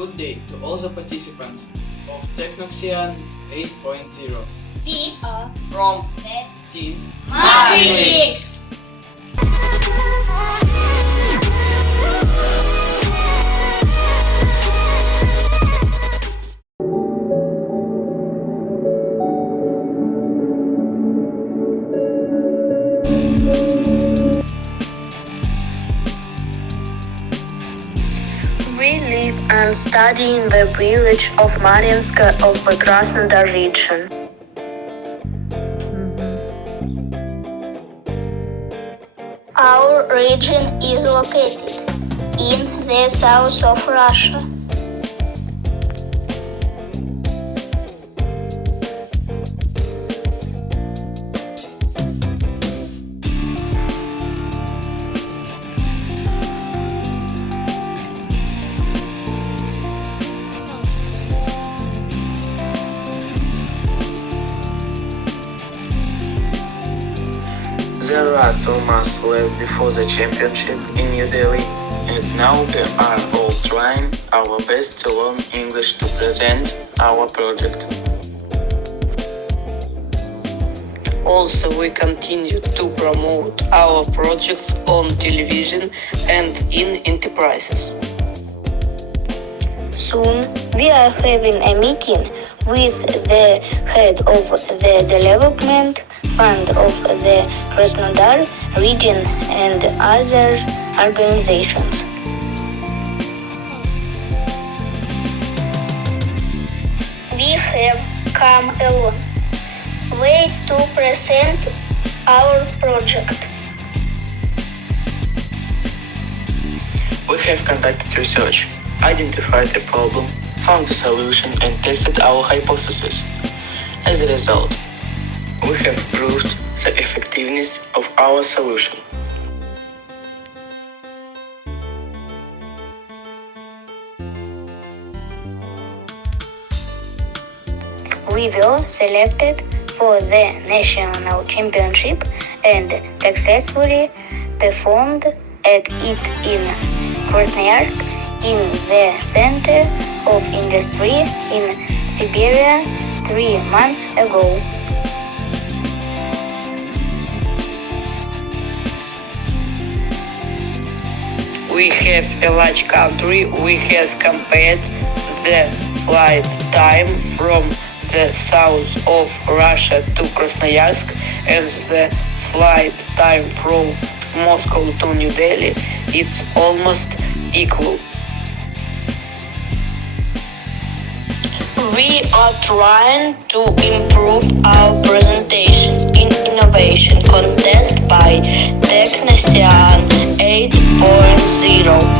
good day to all the participants of Technoxian 8.0. We are From the Team Robotics. We live and study in the village of Mariinska of the Krasnodar region. Our region is located in the south of Russia. There are 2 months left before the championship in New Delhi, and now we are all trying our best to learn English to present our project. Also, we continue to promote our project on television and in enterprises. Soon we are having a meeting with the head of the development fund of the Krasnodar region and other organizations. We have come a long way to present our project. We have conducted research, identified a problem, found a solution, and tested our hypothesis. As a result, we have proved the effectiveness of our solution. We were selected for the national championship and successfully performed at it in Krasnoyarsk, in the center of industry in Siberia 3 months ago. We have a large country. We have compared the flight time from the south of Russia to Krasnoyarsk and the flight time from Moscow to New Delhi. It's almost equal. We are trying to improve our presentation in innovation contest by Technoxian 8.0.